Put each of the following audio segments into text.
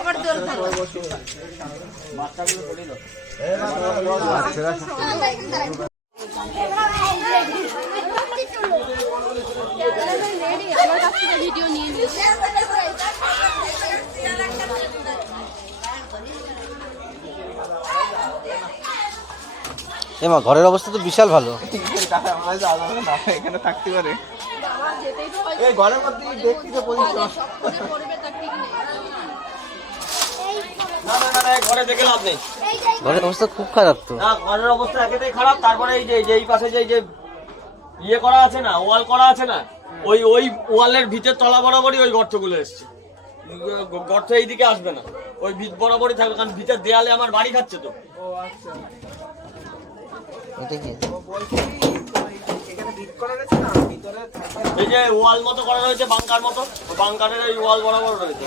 আবার দোল ধরো। বাচ্চাগুলো করে দাও। ভিডিও নিয়ে নিয়েছে। এমা ঘরের অবস্থা তো বিশাল ভালো। এখানে থাকতে পারে এই ঘরের মধ্যে দেখতে তো পরিষ্কার। না না না ঘরে দেখে লাভ নেই। ঘরের অবস্থা খুব খারাপ তো। না ঘরের অবস্থা একেতেই খারাপ, তারপরে এই যে এই পাশে যে ইয়ে করা আছে না, ওয়াল করা আছে না, ওই ওয়ালের ভিতর তলা বরাবরই ওই গর্তগুলো এসছে। গর্ত এইদিকে আসবে না, ওই ভিত বরাবরই থাকবে, কারণ ভিতর দেয়ালে আমার বাড়ি খাচ্ছে তো। ও আচ্ছা এটা কি? এই যে ওয়াল মতো করা রয়েছে, বাংকার মতো, বাংকারের ওই ওয়াল বরাবর রয়েছে।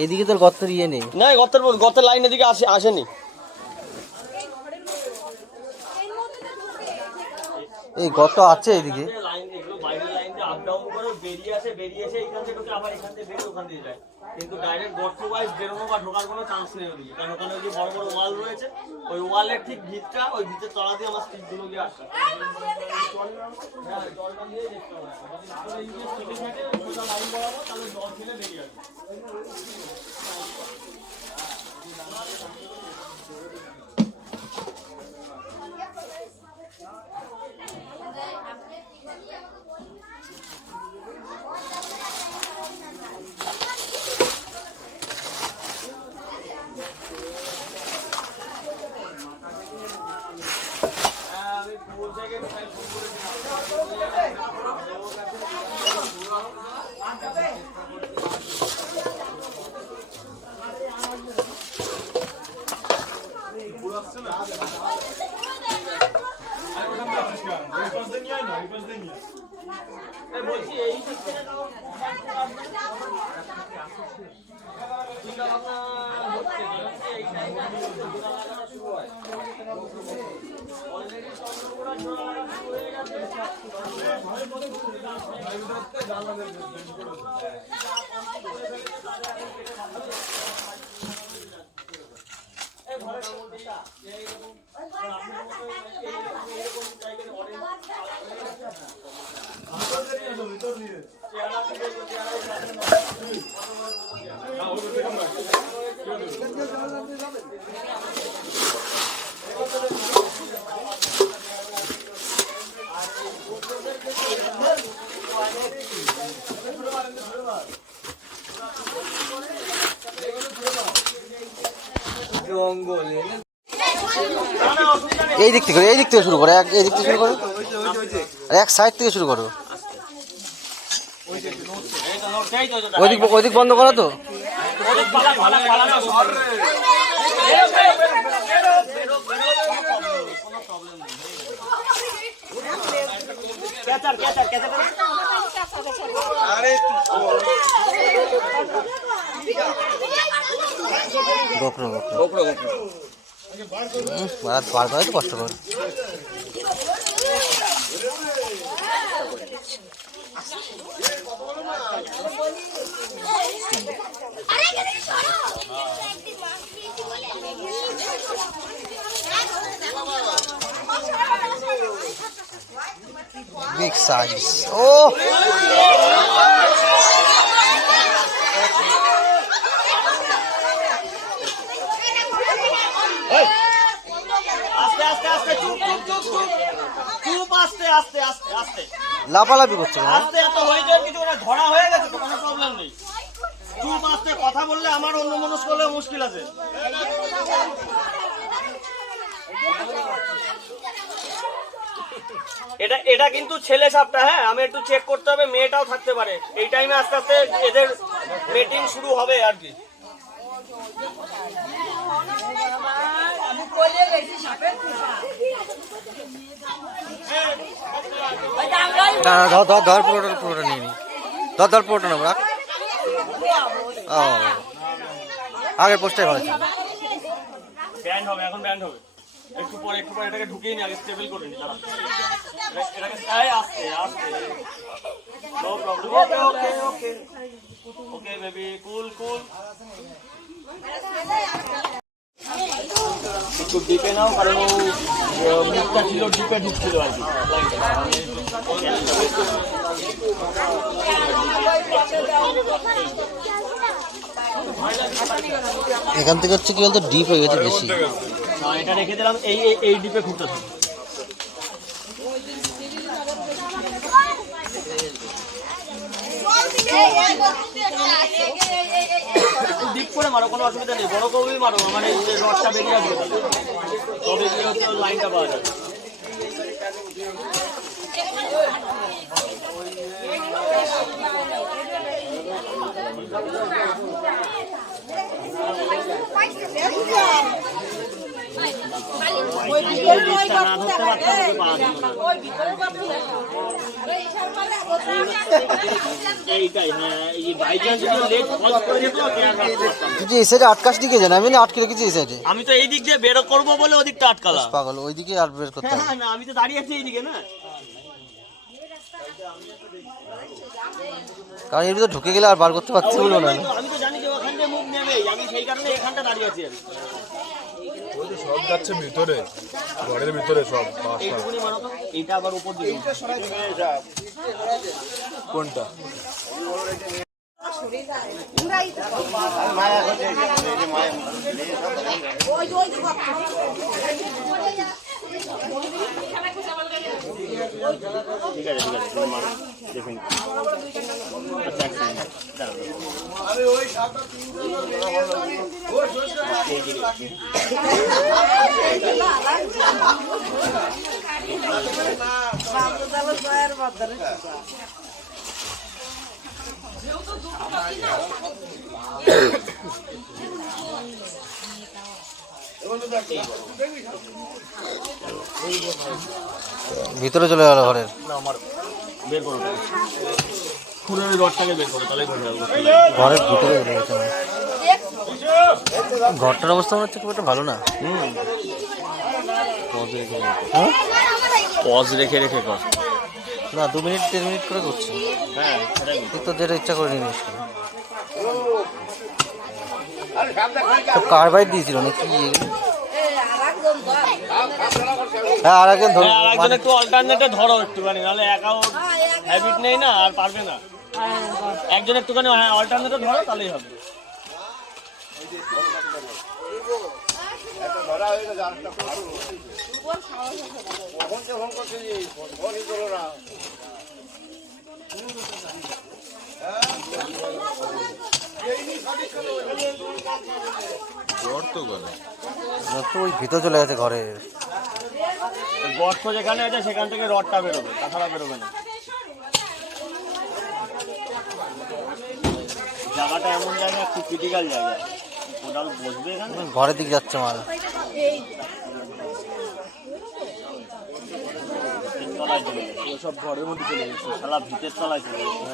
এইদিকে তোর গর্তের ইয়ে নেই না, গর্তের লাইন এদিকে আসেনি। এই গর্ত আছে এইদিকে। বাইরের লাইন দিয়ে আপ ডাউন করে বেরিয়ে এসে এখান থেকে ঢোকে, আবার এখান থেকে বেরিয়ে ওখান দিয়ে যায়, কিন্তু ডাইরেক্ট গর্ত ওয়াইজ বেরোনো বা ঢোকার কোনো চান্স নেই ওদিকে, কারণ ওখানে ওই যে বড় বড় ওয়াল রয়েছে, ওই ওয়ালের ঠিক ভিতটা, ওই ভিতের তলা দিয়ে আমার স্টিক গুলো গিয়ে আসে। জলটা দিয়ে দেখতে হবে, যদি থাকে সোজা লাইন বরাবর, তাহলে জল ছেলে বেরিয়ে আসবে। বলছি এই এই দিক থেকে শুরু করো, এই দিক থেকে শুরু করো, আর এক সাইড থেকে শুরু করো। ওই দিক বন্ধ করো তো। বার করে তো কষ্ট করে। Big size. Oh! লাফালাফি করছে আস্তে, এত হয়ে যায় কিছু, ওরা ধরা হয়ে গেছে তো, কোনো প্রবলেম নেই। চুপ আস্তে কথা বললে আমার অন্য মানুষ করলেও মুশকিল আছে। এটা কিন্তু ছেলে সাপটা, হ্যাঁ আমি একটু চেক করতে হবে, মেয়েটাও থাকতে পারে এই টাইমে, আস্তে আস্তে এদের মিটিং শুরু হবে আর কি। ধর পুরোটা নিয়ে নি, ধর পুরোটা নেবো। আগের পোস্টটাই ভালো ছিল। ব্যান্ড হবে, এখন ব্যান্ড হবে। একটু পরে এটাকে ঢুকিয়ে নি, আগে স্টেবল করে নি তারা। এটাকে আস্তে আস্তে, নো প্রবলেম। ওকে ওকে ওকে ওকে বেবি, কুল কুল। একটু ডিপে নাও, কারণ ও মুখটা ছিল ডিপে ঢুকছিল আর কি। এখান থেকে হচ্ছে কি বলতো ডিপ হয়ে গেছে বেশি। এটা রেখে দিলাম, এই ডিপে খুঁজতে থাকবে। ডিপ করে মারো, কোনো অসুবিধা নেই, বড় করেই মারো, মানে রডটা বেরিয়ে আসবে, তবে লাইনটা পাওয়া যাবে। এইটাই, হ্যাঁ, এই বাইচান্স যদি লেট ফল করে যেত, তুই এই সাইডে আটকাস দিকে যান, আমি না আটকে রেখেছি এই সাইডে। আমি তো এই দিক দিয়ে বের করবো বলে ওদিকটা আটকালাম। পাগল, ওইদিকে আর বের করতে হবে। হ্যাঁ না, আমি তো দাঁড়িয়ে আছি এইদিকে না। কারণ এর ভিতরে ঢুকে গেলে আর বার করতে পারছি বলবো না। আমি তো জানি যে ওখান থেকে মুখ নেবেই, আমি সেই কারণে এখানটা দাঁড়িয়ে আছি। আমি সব যাচ্ছে ভিতরে, ঘরের ভিতরে সব। এইটুকুনি মানো তো, এইটা আবার উপর দিকে। কোনটা? ঠিক আছে ঠিক আছে, তুমি মারো, দেখুন। আচ্ছা এক সেকেন্ড দাঁড়াও। ভিতরে চলে গেল ঘরের। বের করো, খুলে ওই রডটাকে বের করো, তাহলে ঘরে যাবো। ঘরের ভিতরে চলে গেছে। ঘরটার অবস্থা মনে হচ্ছে খুব একটা ভালো না। পজ রেখে রেখে কর না, 2 মিনিট 3 মিনিট করে করছি। হ্যাঁ সেটাই। তুই তো যেটা ইচ্ছা করে নিস। সব কার্বাইড দিয়েছিল নাকি? হ্যাঁ, আর একজন ধরো। আর একজন একটু অল্টারনেটে ধরো একটুখানি, নাহলে একাও হ্যাবিট নেই না, আর পারবে না। একজন একটুখানি অল্টারনেটে ধরো, তাহলেই হবে। ওই ভিতরে চলে গেছে ঘরে। গর্ত যেখানে আছে সেখান থেকে রডটা বেরোবে, তাছাড়া বেরোবে না। জায়গাটা এমন জায়গা, খুব ক্রিটিক্যাল জায়গা, ওটা বসবে এখানে। ঘরের দিকে যাচ্ছে মাল। তলায় চলে গেছে, সব ঘরের মধ্যে চলে গেছে, শালা ভিতের তলায় চলে গেছে।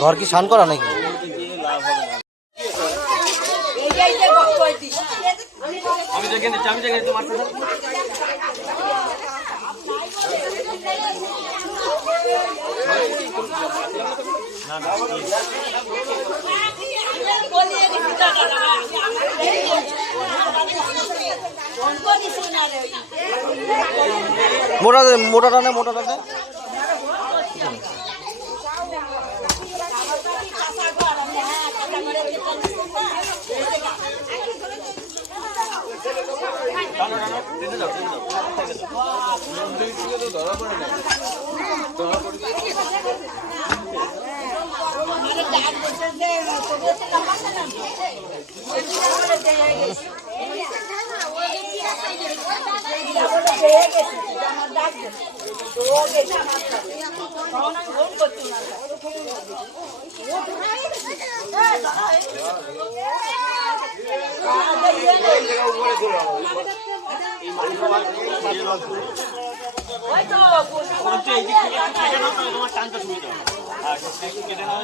ঘর কি শান করা নাকি? লাভ হবে না। আমি দেখে নিচ্ছি, আমি দেখে নিচ্ছি, মারতে থাক। না না, মোটা টানে। এই দিক থেকে কেটে নাও, তাহলে তোমার টানতে সুবিধা হবে। আর কেটে নাও।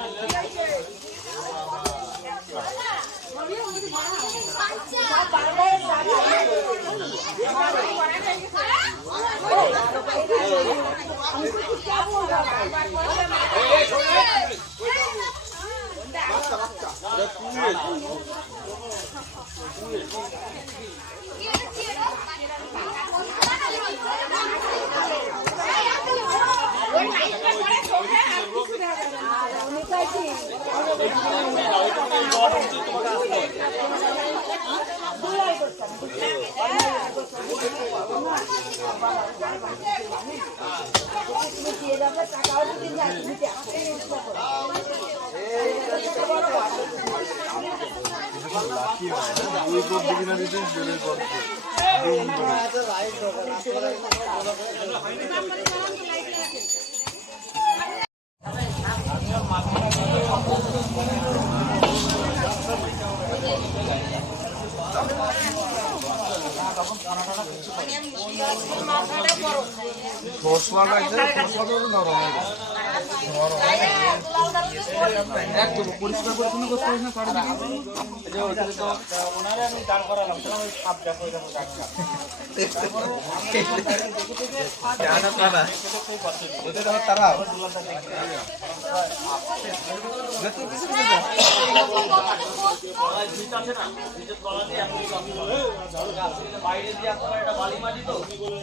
বাইরে দিয়ে আপনার একটা বালি মাটি তো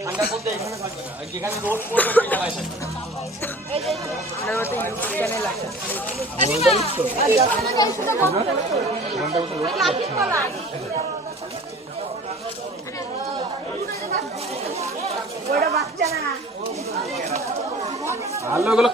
ঠান্ডা করতে এখানে থাকবে না, যেখানে রোদ পড়বে সেই জায়গায় থাকবে। ওটা বাচ্চা না ভালো এগুলো